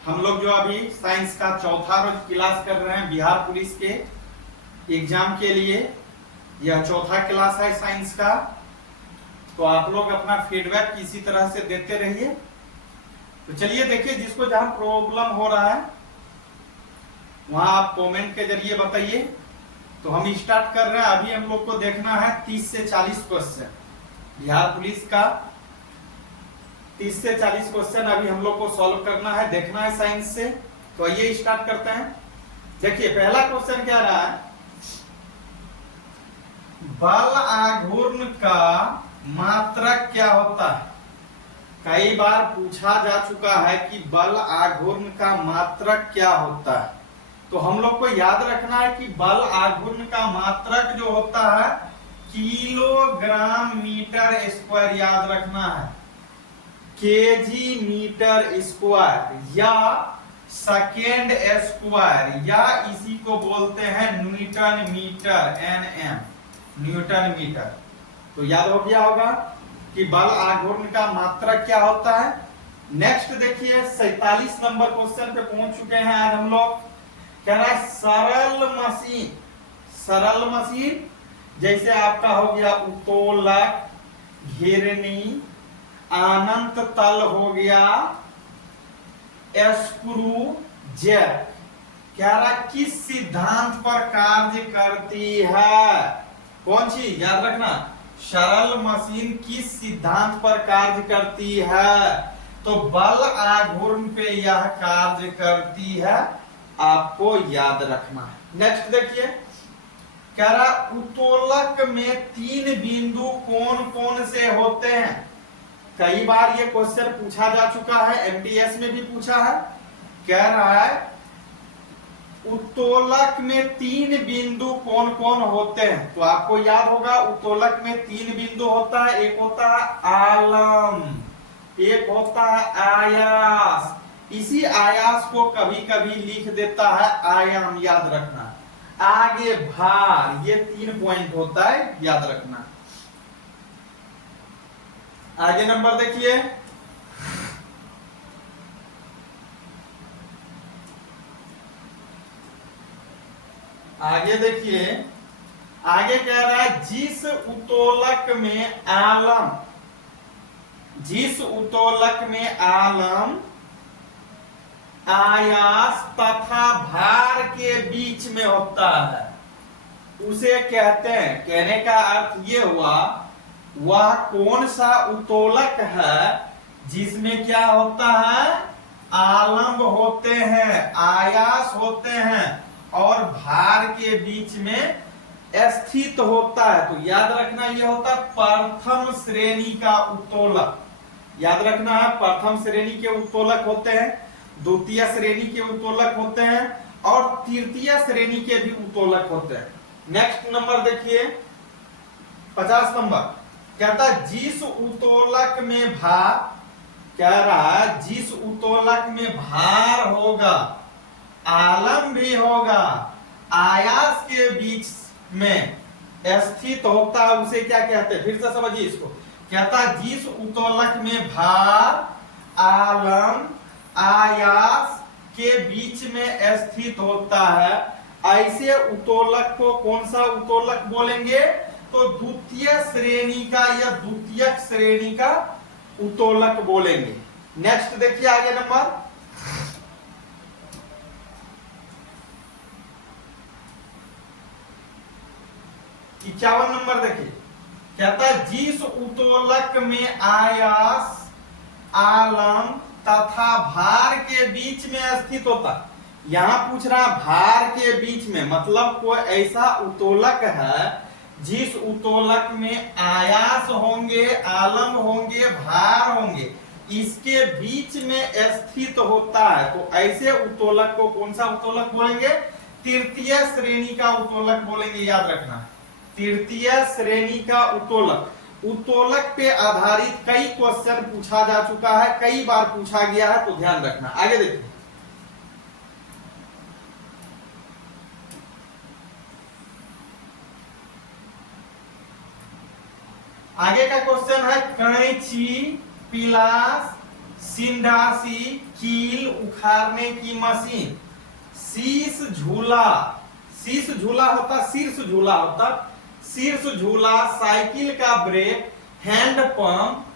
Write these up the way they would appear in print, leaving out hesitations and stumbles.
हम लोग जो अभी साइंस का चौथा रोज क्लास कर रहे हैं बिहार पुलिस के एग्जाम के लिए। यह चौथा क्लास है साइंस का। तो आप लोग अपना फीडबैक किसी तरह से देते रहिए। तो चलिए देखिए, जिसको जहां प्रॉब्लम हो रहा है वहां आप कमेंट के जरिए बताइए। तो हम स्टार्ट कर रहे हैं। अभी हम लोग को देखना है 30 से 40 क्वेश्चन बिहार पुलिस का। 30 से 40 क्वेश्चन अभी हम लोग को सॉल्व करना है, देखना है साइंस से। तो आइए स्टार्ट करते हैं। देखिए पहला क्वेश्चन क्या रहा है, बल आघूर्ण का मात्रक क्या होता है। कई बार पूछा जा चुका है कि बल आघूर्ण का मात्रक क्या होता है। तो हम लोग को याद रखना है कि बल आघूर्ण का मात्रक जो होता है किलोग्राम मीटर स्क्वायर याद रखना है, केजी मीटर स्क्वायर या सेकेंड स्क्वायर, या इसी को बोलते हैं newton metre, NM newton metre. तो याद हो गया होगा कि बल आघूर्ण का मात्रक क्या होता है। नेक्स्ट देखिए 47 नंबर क्वेश्चन पे पहुंच चुके हैं आज हम लोग। कह रहा है सरल मशीन, सरल मशीन जैसे आपका हो गया उत्तोलक, घिरनी, अनंत तल हो गया, स्क्रू जेट, कह रहा किस सिद्धांत पर कार्य करती है। कौन सी याद रखना, सरल मशीन किस सिद्धांत पर कार्य करती है। तो बल आघूर्ण पे यह कार्य करती है, आपको याद रखना है। नेक्स्ट देखिए, कह रहा उत्तोलक में 3 बिंदु कौन कौन से होते हैं। कई बार ये क्वेश्चन पूछा जा चुका है, एमटीएस में भी पूछा है। कह रहा है उत्तोलक में 3 बिंदु कौन कौन होते हैं। तो आपको याद होगा उत्तोलक में 3 बिंदु होता है। एक होता है आलम, एक होता है आयास। इसी आयास को कभी कभी लिख देता है आयाम, याद रखना। आगे भार, ये 3 पॉइंट होता है, याद रखना। आगे नंबर देखिए, आगे देखिए, आगे कह रहा है जिस उत्तोलक में आलम, जिस उत्तोलक में आलम आयास तथा भार के बीच में होता है उसे कहते हैं। कहने का अर्थ ये हुआ वह कौन सा उत्तोलक है जिसमें क्या होता है, आलम्ब होते हैं, आयास होते हैं और भार के बीच में स्थित होता है। तो याद रखना ये होता है प्रथम श्रेणी का उत्तोलक। याद रखना है प्रथम श्रेणी के उत्तोलक होते हैं, द्वितीय श्रेणी के उत्तोलक होते हैं और तृतीय श्रेणी के भी उत्तोलक होते हैं। नेक्स्ट नंबर देखिए 50 नंबर, कहता जिस उत्तोलक में भार, कह रहा है जिस उत्तोलक में भार होगा, आलम भी होगा, आयास के बीच में स्थित होता है उसे क्या कहते हैं। फिर से समझिए इसको, कहता जिस उत्तोलक में भार, आलम, आयास के बीच में स्थित होता है, ऐसे उत्तोलक को कौन सा उत्तोलक बोलेंगे। तो द्वितीय श्रेणी का या द्वितीयक श्रेणी का उत्तोलक बोलेंगे। नेक्स्ट देखिए आगे नंबर 51 नंबर देखिए, कहता है जिस उत्तोलक में आयास, आलम तथा भार के बीच में स्थित होता। यहां पूछ रहा भार के बीच में, मतलब कोई ऐसा उत्तोलक है जिस उत्तोलक में आयास होंगे, आलम होंगे, भार होंगे, इसके बीच में स्थित होता है। तो ऐसे उत्तोलक को कौन सा उत्तोलक बोलेंगे, तृतीय श्रेणी का उत्तोलक बोलेंगे। याद रखना तृतीय श्रेणी का उत्तोलक। उत्तोलक पे आधारित कई क्वेश्चन पूछा जा चुका है, कई बार पूछा गया है, तो ध्यान रखना। आगे देखिए, आगे का क्वेश्चन है कैंची, पिलास, सिंडासी कील उखाड़ने की मशीन। शीश झूला, शीश झूला होता, शीर्ष झूला होता, शीर्ष झूला, साइकिल का ब्रेक, हैंड पंप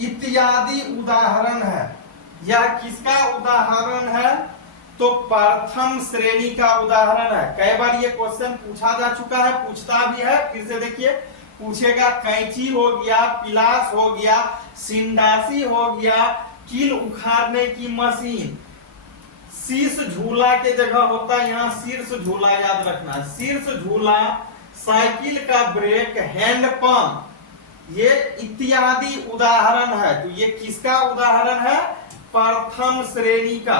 इत्यादि उदाहरण है। यह किसका उदाहरण है? तो प्रथम श्रेणी का उदाहरण है। कई बार ये क्वेश्चन पूछा जा चुका है, पूछता भी है। फिर से देखिए, पूछेगा कैंची हो गया, पिलास हो गया, सिंडासी हो गया, कील उखाड़ने की मशीन। शीर्ष झूला के जगह होता है यहाँ शीर्ष झूला, याद रखना। शीर्ष झूला, साइकिल का ब्रेक, हैंड पंप, ये इत्यादि उदाहरण है। तो ये किसका उदाहरण है? प्रथम श्रेणी का।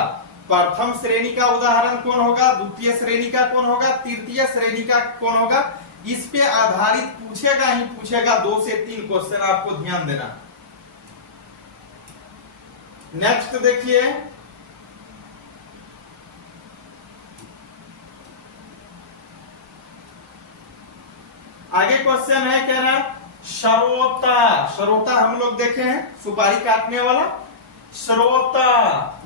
प्रथम श्रेणी का उदाहरण कौन होगा? द्वितीय श्रेणी का कौन होगा? तृतीय श्रेणी का कौन होगा? इस पे आधारित पूछेगा ही पूछेगा। 2 से 3 क्वेश्चन आपको ध्यान देना। नेक्स्ट देखिए, आगे क्वेश्चन है, कह रहा है श्रोता। श्रोता हम लोग देखे हैं, सुपारी काटने वाला। श्रोता,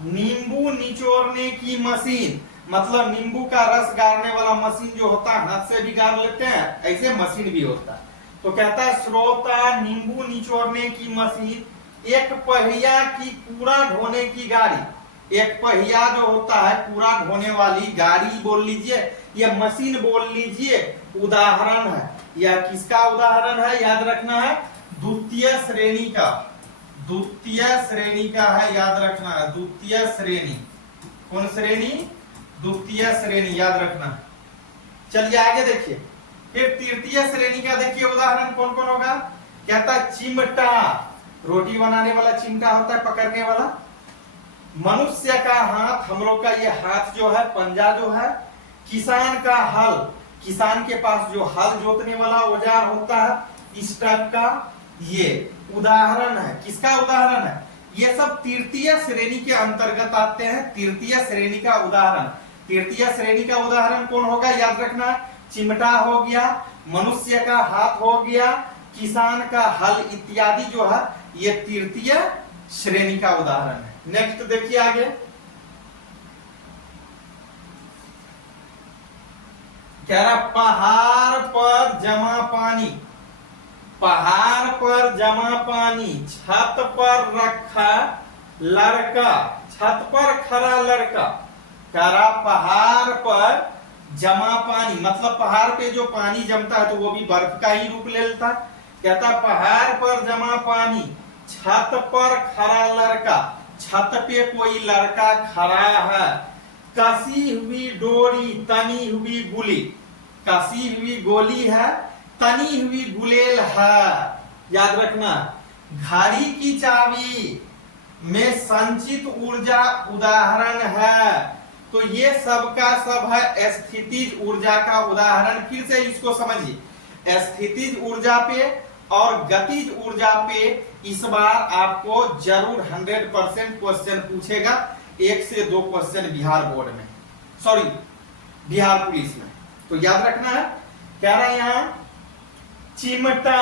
नींबू निचोड़ने की मशीन, मतलब नींबू का रस गारने वाला मशीन जो होता है, हाथ से भी गार लेते हैं, ऐसे मशीन भी होता है। तो कहता है श्रोता, नींबू निचोड़ने की मशीन, एक पहिया की कूड़ा ढोने की गाड़ी। एक पहिया जो होता है कूड़ा ढोने वाली गाड़ी बोल लीजिए, या मशीन बोल लीजिए, उदाहरण है। यह किसका उदाहरण है? याद रखना है, द्वितीय श्रेणी का। द्वितीय श्रेणी का है, याद रखना है। द्वितीय श्रेणी, कौन श्रेणी? द्वितीय श्रेणी, याद रखना। चलिए आगे देखिए, फिर तृतीय श्रेणी का देखिए उदाहरण कौन कौन होगा। कहता है चिमटा, रोटी बनाने वाला चिमटा होता है, पकड़ने वाला। मनुष्य का हाथ, हम लोग का ये हाथ जो है, पंजा जो है। किसान का हल, किसान के पास जो हल जोतने वाला औजार होता है, इस टाइप का ये उदाहरण है। किसका उदाहरण है? ये सब तृतीय श्रेणी के अंतर्गत आते हैं। तृतीय श्रेणी का उदाहरण, तृतीय श्रेणी का उदाहरण कौन होगा? याद रखना, चिमटा हो गया, मनुष्य का हाथ हो गया, किसान का हल इत्यादि जो है, ये तृतीय श्रेणी का उदाहरण है। नेक्स्ट देखिए आगे, कह रहा पहाड़ पर जमा पानी। पहाड़ पर जमा पानी, छत पर रखा लड़का, छत पर खड़ा लड़का। कह रहा पहाड़ पर जमा पानी, मतलब पहाड़ पे जो पानी जमता है तो वो भी बर्फ का ही रूप ले लेता। कहता पहाड़ पर जमा पानी, छत पर खड़ा लड़का, छत पे कोई लड़का खड़ा है। कसी हुई डोरी, तनी हुई गुली, कसी हुई गोली है, तनी हुई गुलेल है। याद रखना, घड़ी की चाबी में संचित ऊर्जा उदाहरण है। तो ये सब का सब है स्थितिज ऊर्जा का उदाहरण। फिर से इसको समझिए, स्थितिज ऊर्जा पे और गतिज ऊर्जा पे इस बार आपको जरूर 100% क्वेश्चन पूछेगा। 1 से 2 क्वेश्चन बिहार बोर्ड में, सॉरी बिहार पुलिस में। तो याद रखना है। कह रहा है यहाँ चिमटा,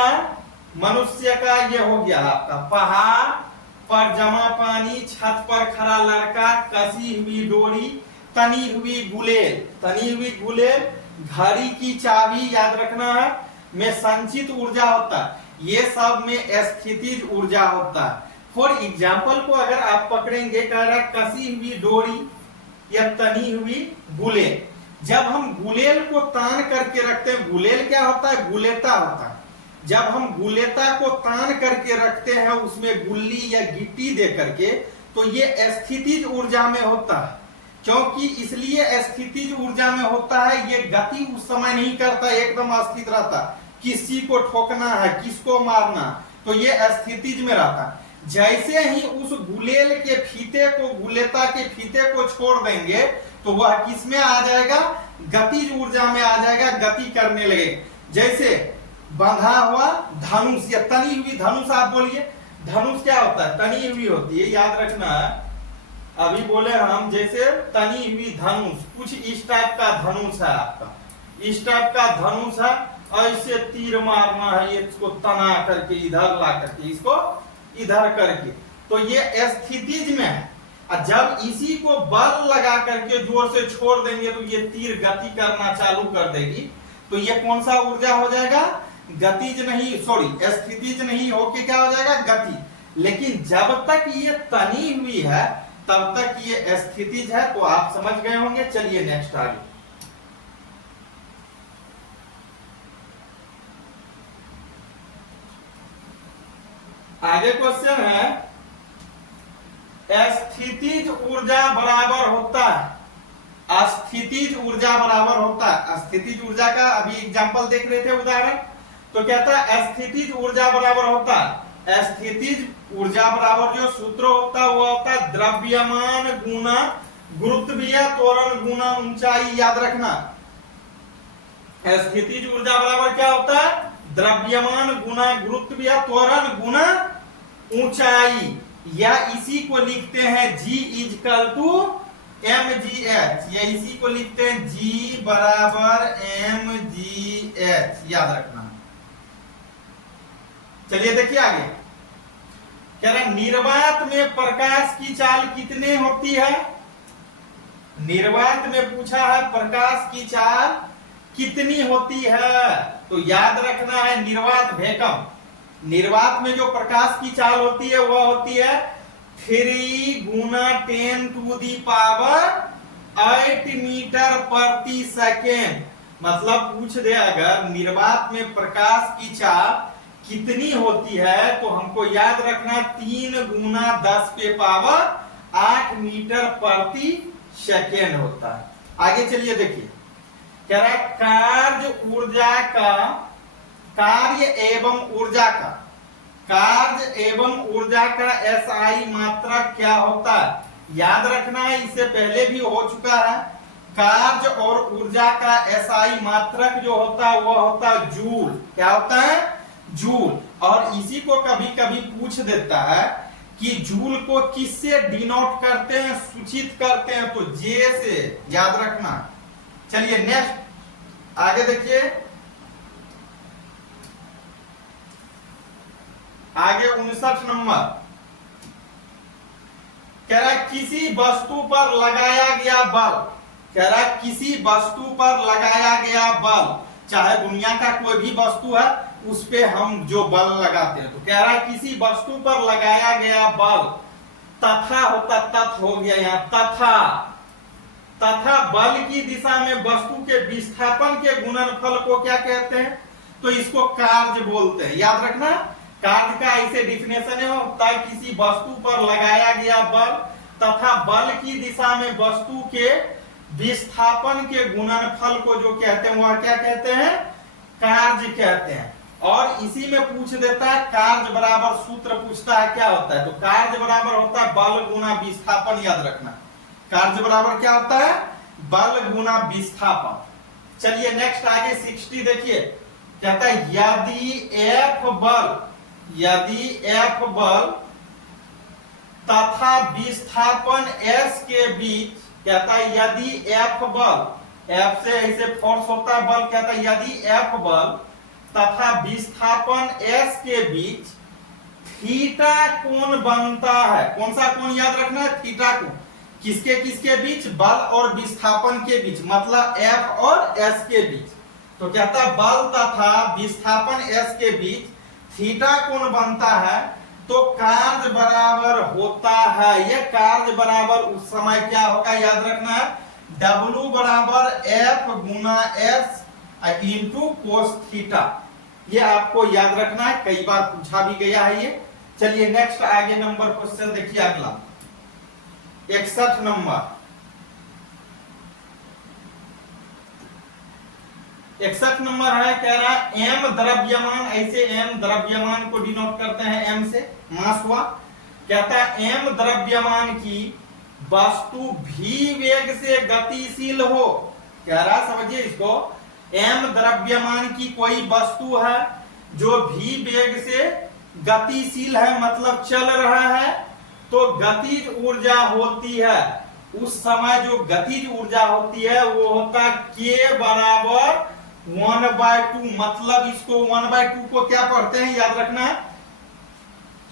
मनुष्य का ये हो गया आपका। पहाड़ पर जमा पानी, छत पर खड़ा लड़का, कसी हुई डोरी, तनी हुई गुलेल, तनी हुई गुलेल, घड़ी की चाबी, याद रखना है, में संचित ऊर्जा होता है। ये सब में स्थितिज ऊर्जा होता है। फॉर एग्जाम्पल को अगर आप पकड़ेंगे, कह रहा कसी हुई डोरी या तनी हुई गुलेल। जब हम गुलेल को तान करके रखते हैं, गुलेल क्या होता है? गुलेता होता है। जब हम गुलेता को तान करके रखते हैं, उसमें गुल्ली या गिट्टी दे करके, तो ये स्थितिज ऊर्जा में होता है। क्योंकि इसलिए स्थितिज ऊर्जा में होता है, ये गति उस समय नहीं करता, एकदम अस्थिर रहता। किसी को ठोकना है, किसको मारना, तो ये स्थितिज में रहता। जैसे ही उस गुलेल के फीते को, गुलेता के फीते को छोड़ देंगे, तो वह किस में आ जाएगा? गतिज ऊर्जा में आ जाएगा, गति करने लगेगा। जैसे बंधा हुआ धनुष या तनी हुई धनुष, आप बोलिए धनुष क्या होता है? तनी हुई होती है, याद रखना है। अभी बोले हम, जैसे तनी हुई धनुष, कुछ इस टाइप का धनुष है आपका, इस टाइप का धनुष है। ऐसे तीर मारना है, इसको तना करके इधर ला करके, इसको इधर करके, तो ये स्थितिज में है। और जब इसी को बल लगा करके जोर से छोड़ देंगे तो ये तीर गति करना चालू कर देगी। तो ये कौन सा ऊर्जा हो जाएगा? गतिज नहीं, सॉरी स्थितिज नहीं होके क्या हो जाएगा? गति। लेकिन जब तक ये तनी हुई है तब तक ये स्थितिज है। तो आप समझ गए होंगे। चलिए नेक्स्ट आगे। आगे क्वेश्चन है, स्थितिज ऊर्जा बराबर होता है, स्थितिज ऊर्जा बराबर होता है। स्थितिज ऊर्जा का अभी एग्जांपल देख रहे थे, उदाहरण। तो कहता है स्थितिज ऊर्जा बराबर होता है, स्थितिज ऊर्जा बराबर जो सूत्र होता है वो होता है द्रव्यमान गुना गुरुत्वीय त्वरण गुना ऊंचाई। याद रखना, स्थितिज ऊर्जा बराबर क्या होता है? द्रव्यमान गुना गुरुत्वीय त्वरण गुना ऊंचाई, या इसी को लिखते हैं G इजकल टू mgh, या इसी को लिखते हैं G बराबर mgh। याद रखना। चलिए देखिए आगे कह रहा, निर्वात में प्रकाश की चाल कितने होती है? निर्वात में पूछा है प्रकाश की चाल कितनी होती है। तो याद रखना है निर्वात वैक्यूम, निर्वात में जो प्रकाश की चाल होती है वह होती है 3 गुना 10 टू दी पावर 8 मीटर प्रति सेकेंड। मतलब पूछ दे अगर निर्वात में प्रकाश की चाल कितनी होती है तो हमको याद रखना 3 गुना 10 पे पावर 8 मीटर प्रति सेकेंड होता है। आगे चलिए देखिए, कह रहा है कार्य ऊर्जा का, कार्य एवं ऊर्जा का, कार्य एवं ऊर्जा का SI मात्रक क्या होता है? याद रखना है, इससे पहले भी हो चुका है। कार्य और ऊर्जा का SI मात्रक जो होता है वह होता है जूल। क्या होता है? जूल। और इसी को कभी कभी पूछ देता है कि जूल को किससे डिनोट करते हैं, सूचित करते हैं? तो J से। याद रखना। चलिए नेक्स्ट आगे देखिए, आगे 59 नंबर कह रहा है किसी वस्तु पर लगाया गया बल, कह रहा है किसी वस्तु पर लगाया गया बल, चाहे दुनिया का कोई भी वस्तु है उस पे हम जो बल लगाते हैं। तो कह रहा है किसी वस्तु पर लगाया गया बल तथा होता, तथ हो गया यहाँ, तथा, तथा बल की दिशा में वस्तु के विस्थापन के गुणनफल को क्या कहते हैं? तो इसको कार्य बोलते हैं। याद रखना, कार्य का ऐसे डिफिनेशन होता है किसी वस्तु पर लगाया गया बल तथा बल की दिशा में वस्तु के विस्थापन के गुणनफल को जो कहते हैं वह क्या कहते हैं? कार्य कहते हैं। और इसी में पूछ देता है कार्य बराबर, सूत्र पूछता है क्या होता है? तो कार्य बराबर होता है बल गुना विस्थापन। याद रखना, कार्य बराबर क्या होता है? बल गुना विस्थापन। चलिए नेक्स्ट आगे 60 देखिए, कहता है यदि F बल, यदि F बल तथा विस्थापन S के बीच, कहता है यदि F बल, F से ऐसे फोर्स होता है बल, कहता है यदि F बल तथा विस्थापन S के बीच थीटा कोण बनता है। कौन सा कोण? याद रखना है थीटा कोण। किसके किसके बीच? बल और विस्थापन के बीच, मतलब F और S के बीच। तो कहता है बल तथा विस्थापन S के बीच थीटा कोण बनता है तो कार्य बराबर होता है, यह कार्य बराबर उस समय क्या होगा? याद रखना है W बराबर F गुना S इंटू कोस थीटा। ये आपको याद रखना है, कई बार पूछा भी गया है ये। चलिए नेक्स्ट आगे नंबर क्वेश्चन देखिए, अगला 61 नंबर, 61 नंबर है, कह रहा है m द्रव्यमान, ऐसे m द्रव्यमान को डिनोट करते हैं m से, मास हुआ। कहता है m द्रव्यमान की वस्तु v वेग से गतिशील हो। कह रहा समझिए इसको, m द्रव्यमान की कोई वस्तु है जो v वेग से गतिशील है, मतलब चल रहा है, तो गतिज ऊर्जा होती है। उस समय जो गतिज ऊर्जा होती है वो होता है k बराबर 1/2, मतलब इसको 1/2 को क्या पढ़ते हैं? याद रखना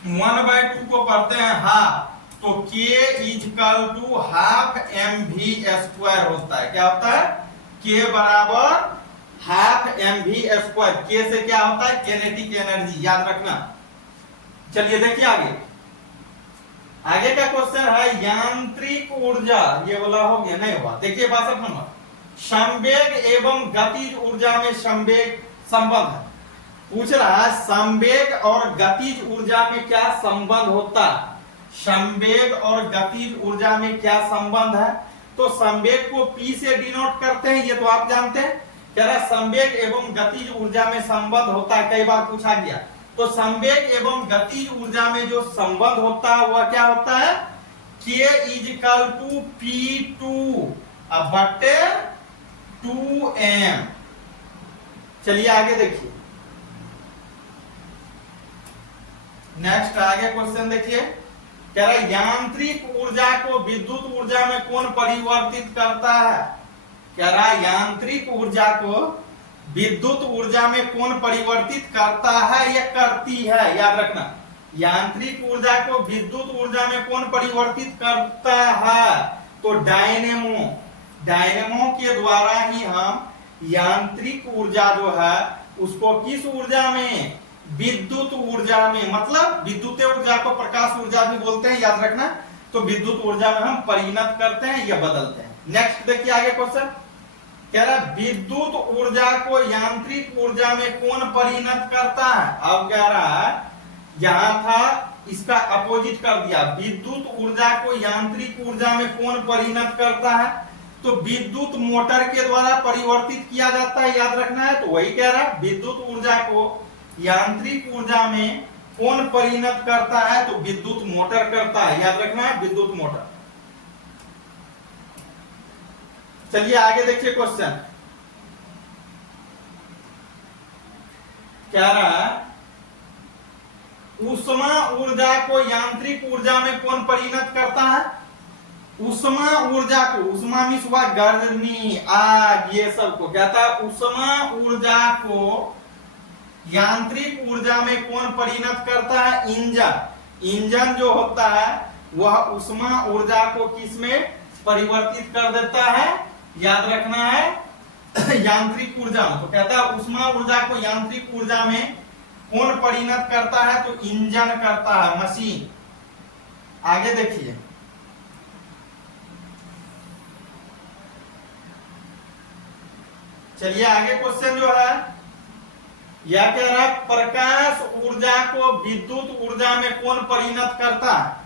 1/2 को पढ़ते हैं हाफ, तो k is equal to half mv² होता है। क्या होता है? k बराबर हाफ mv²। k से क्या होता है? किनेटिक एनर्जी, याद रखना। चलिए देखिए आगे, आगे का क्वेश्चन है यांत्रिक ऊर्जा, ये वाला हो गया, नहीं हुआ। देखिए 62 नंबर, संवेग एवं गतिज ऊर्जा में संवेग संबंध है। पूछ रहा है संवेग और गतिज ऊर्जा में क्या संबंध होता है? संवेग और गतिज ऊर्जा में क्या संबंध है? तो संवेग को P से डिनोट करते हैं, ये तो आप जानते हैं। कह रहा संवेग एवं गतिज ऊर्जा में संबंध होता है, कई बार पूछा गया। तो संवेग एवं गतिज ऊर्जा में जो संबंध होता है वह क्या होता है? K इजकल टू P2 अब बटे 2m। चलिए आगे देखिए, नेक्स्ट आगे क्वेश्चन देखिए, कह रहा है यांत्रिक ऊर्जा को विद्युत ऊर्जा में कौन परिवर्तित करता है? कह रहा है यांत्रिक ऊर्जा को विद्युत ऊर्जा में कौन परिवर्तित करता है या करती है? याद रखना, यांत्रिक ऊर्जा को विद्युत ऊर्जा में कौन परिवर्तित करता है? तो डायनेमो। डायनेमो के द्वारा ही हम यांत्रिक ऊर्जा जो है उसको किस ऊर्जा में? विद्युत ऊर्जा में, मतलब विद्युत ऊर्जा को प्रकाश ऊर्जा भी बोलते हैं, याद रखना। तो विद्युत ऊर्जा में हम परिणत करते हैं या बदलते हैं। नेक्स्ट देखिए आगे क्वेश्चन, कह रहा है विद्युत ऊर्जा को यांत्रिक ऊर्जा में कौन परिणत करता है? अब कह रहा है यहां था इसका अपोजिट कर दिया, विद्युत ऊर्जा को यांत्रिक ऊर्जा में कौन परिणत करता है? तो विद्युत मोटर के द्वारा परिवर्तित किया जाता है, याद रखना है। तो वही कह रहा है विद्युत ऊर्जा को यांत्रिक ऊर्जा में कौन परिणत करता है? तो विद्युत मोटर करता है, याद रखना है, विद्युत मोटर। चलिए आगे देखिए क्वेश्चन, क्या रहा है ऊष्मा ऊर्जा को यांत्रिक ऊर्जा में कौन परिणत करता है? ऊष्मा ऊर्जा को, ऊष्मा मीन्स हुआ गर्मी, आग, ये सब को कहता है ऊष्मा ऊर्जा को यांत्रिक ऊर्जा में कौन परिणत करता है? इंजन। इंजन जो होता है वह ऊष्मा ऊर्जा को किस में परिवर्तित कर देता है? याद रखना है यांत्रिक ऊर्जा में। तो कहता है ऊष्मा ऊर्जा को यांत्रिक ऊर्जा में कौन परिणत करता है? तो इंजन करता है, मशीन। आगे देखिए, चलिए आगे क्वेश्चन जो है यह कह रहा है प्रकाश ऊर्जा को विद्युत ऊर्जा में कौन परिणत करता है?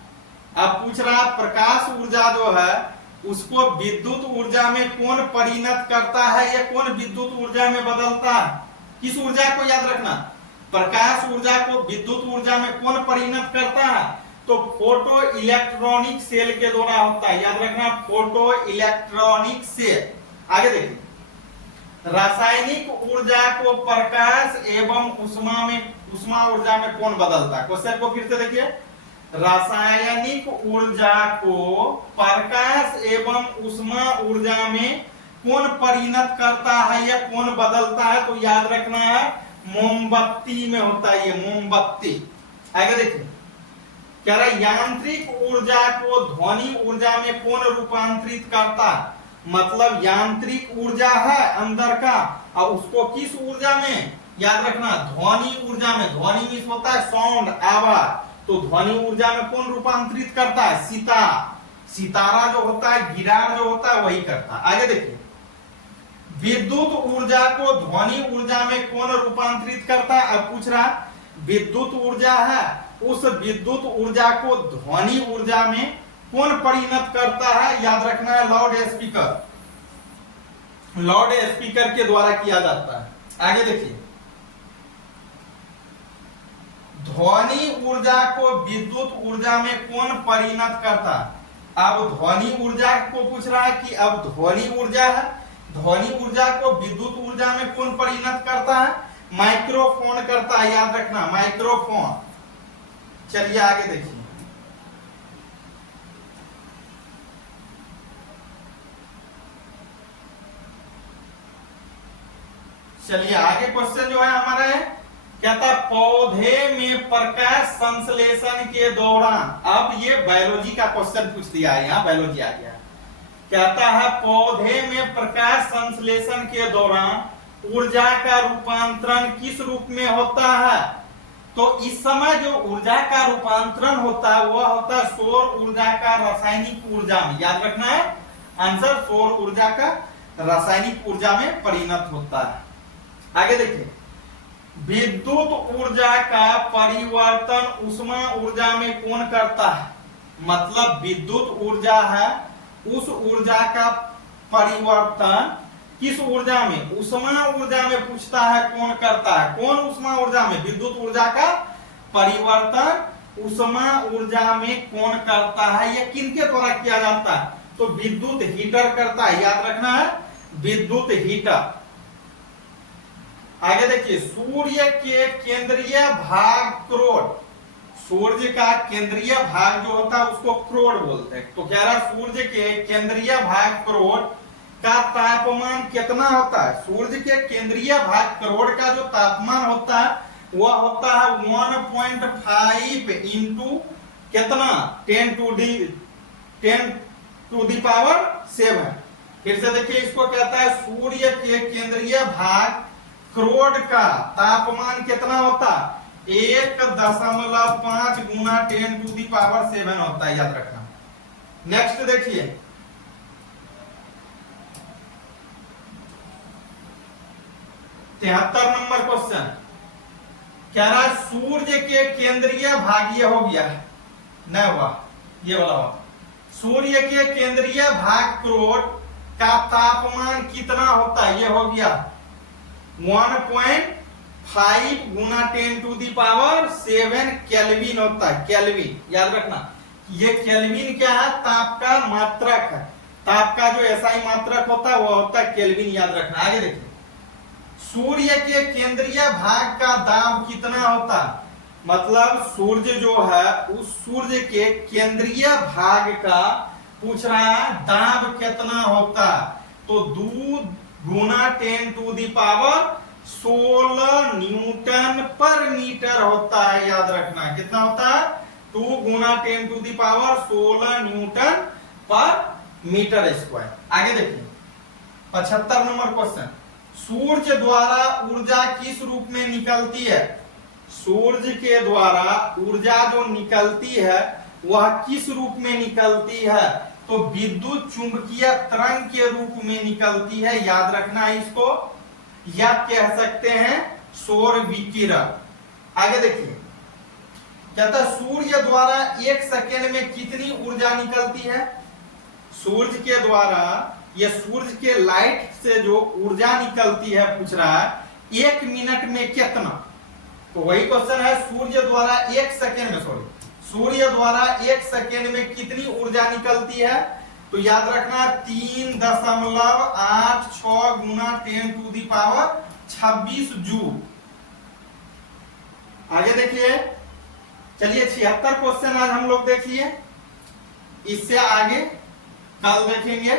अब पूछ रहा है प्रकाश ऊर्जा जो है उसको विद्युत ऊर्जा में कौन परिणत करता है या कौन विद्युत ऊर्जा में बदलता है? किस ऊर्जा को? याद रखना, प्रकाश ऊर्जा को विद्युत ऊर्जा में कौन परिणत करता है? तो फोटो इलेक्ट्रॉनिक सेल के द्वारा होता है, याद रखना, फोटो इलेक्ट्रॉनिक सेल। आगे देखिए, रासायनिक ऊर्जा को प्रकाश एवं ऊष्मा ऊर्जा में कौन बदलता है? क्वेश्चन को फिर से देखिए, रासायनिक ऊर्जा को प्रकाश एवं ऊष्मा ऊर्जा में कौन परिणत करता है या कौन बदलता है? तो याद रखना है मोमबत्ती में होता है, ये मोमबत्ती। आगे देखिए, कह रहा है यांत्रिक ऊर्जा को ध्वनि ऊर्जा में कौन रूपांतरित करता है? मतलब यांत्रिक ऊर्जा है अंदर का और उसको किस ऊर्जा में? याद रखना ध्वनि ऊर्जा में। ध्वनि मीन्स होता है साउंड, आवाज। तो ध्वनि ऊर्जा में कौन रूपांतरित करता है? सितार। सितारा जो होता है, गिटार जो होता है, वही करता है। आगे देखिए, विद्युत ऊर्जा को ध्वनि ऊर्जा में कौन रूपांतरित करता है? अब पूछ रहा विद्युत ऊर्जा है, उस विद्युत ऊर्जा को ध्वनि ऊर्जा में कौन परिणत करता है? याद रखना है लाउड स्पीकर। लाउड स्पीकर के द्वारा किया जाता है। आगे देखिए, ध्वनि ऊर्जा को विद्युत ऊर्जा में कौन परिणत करता है? अब ध्वनि ऊर्जा को पूछ रहा है कि अब ध्वनि ऊर्जा है, ध्वनि ऊर्जा को विद्युत ऊर्जा में कौन परिणत करता है? माइक्रोफोन करता है, याद रखना, माइक्रोफोन। चलिए आगे देखिए, चलिए आगे क्वेश्चन जो है हमारा है, कहता है पौधे में प्रकाश संश्लेषण के दौरान, अब ये बायोलॉजी का क्वेश्चन पूछ दिया है, यहाँ बायोलॉजी आ गया। कहता है पौधे में प्रकाश संश्लेषण के दौरान ऊर्जा का रूपांतरण किस रूप में होता है? तो इस समय जो ऊर्जा का रूपांतरण होता है वह होता है सौर ऊर्जा का रासायनिक ऊर्जा में। याद रखना है आंसर, सौर ऊर्जा का रासायनिक ऊर्जा में परिणत होता है। आगे देखिए, विद्युत ऊर्जा का परिवर्तन ऊष्मा ऊर्जा में कौन करता है? मतलब विद्युत ऊर्जा है, उस ऊर्जा का परिवर्तन किस ऊर्जा में? ऊष्मा ऊर्जा में पूछता है कौन करता है? कौन ऊष्मा ऊर्जा में? विद्युत ऊर्जा का परिवर्तन ऊष्मा ऊर्जा में कौन करता है? यह किनके द्वारा किया जाता है? तो विद्युत हीटर करता है। याद रखना है विद्युत हीटर। आगे देखिए, सूर्य के केंद्रीय भाग क्रोड, सूर्य का केंद्रीय भाग जो होता है उसको क्रोड बोलते हैं। तो कह रहा सूर्य के केंद्रीय भाग क्रोड का तापमान कितना होता है? सूर्य के केंद्रीय भाग क्रोड का जो तापमान होता है वह होता है 1.5 इंटू कितना? 10 टू दी पावर 7। फिर से देखिए, इसको कहता है सूर्य के केंद्रीय भाग क्रोड का तापमान कितना होता? 1.5 गुना 10 टू दी पावर 7 होता है। याद रखना। नेक्स्ट देखिए, 73 नंबर क्वेश्चन कह रहा है सूर्य के केंद्रीय भाग, ये हो गया नहीं हुआ, ये वाला हुआ। सूर्य के केंद्रीय भाग क्रोड का तापमान कितना होता है? ये हो गया 1.5 गुना 10 टू दी पावर 7 केल्विन होता है। केल्विन याद रखना, ये केल्विन क्या है? ताप का मात्रक है। ताप का जो एसआई मात्रक होता है वह होता है केल्विन। याद रखना। आगे देखिए, सूर्य के केंद्रीय भाग का दाब कितना होता है? मतलब सूर्य जो है उस सूर्य के केंद्रीय भाग का पूछ रहा है दाब कितना होता है? तो 2 गुना 10 टू दी पावर 16 न्यूटन पर मीटर होता है। याद रखना कितना होता है? 2 गुना 10 टू दी पावर 16 न्यूटन पर मीटर स्क्वायर। आगे देखिए, 75 नंबर क्वेश्चन, सूर्य द्वारा ऊर्जा किस रूप में निकलती है? सूर्य के द्वारा ऊर्जा जो निकलती है वह किस रूप में निकलती है? तो विद्युत चुंबकीय तरंग के रूप में निकलती है। याद रखना है इसको, या कह सकते हैं सौर विकिरण। आगे देखिए, कहता है सूर्य द्वारा 1 सेकेंड में कितनी ऊर्जा निकलती है? सूर्य के द्वारा, ये सूर्य के लाइट से जो ऊर्जा निकलती है पूछ रहा है 1 मिनट में कितना? तो वही क्वेश्चन है, सूर्य द्वारा 1 सेकेंड में, सूर्य द्वारा 1 सेकेंड में कितनी ऊर्जा निकलती है? तो याद रखना 3.86 गुना 10 टू दी पावर 26 जूल। आगे देखिए, चलिए 76 क्वेश्चन आज हम लोग देखिए, इससे आगे कल देखेंगे।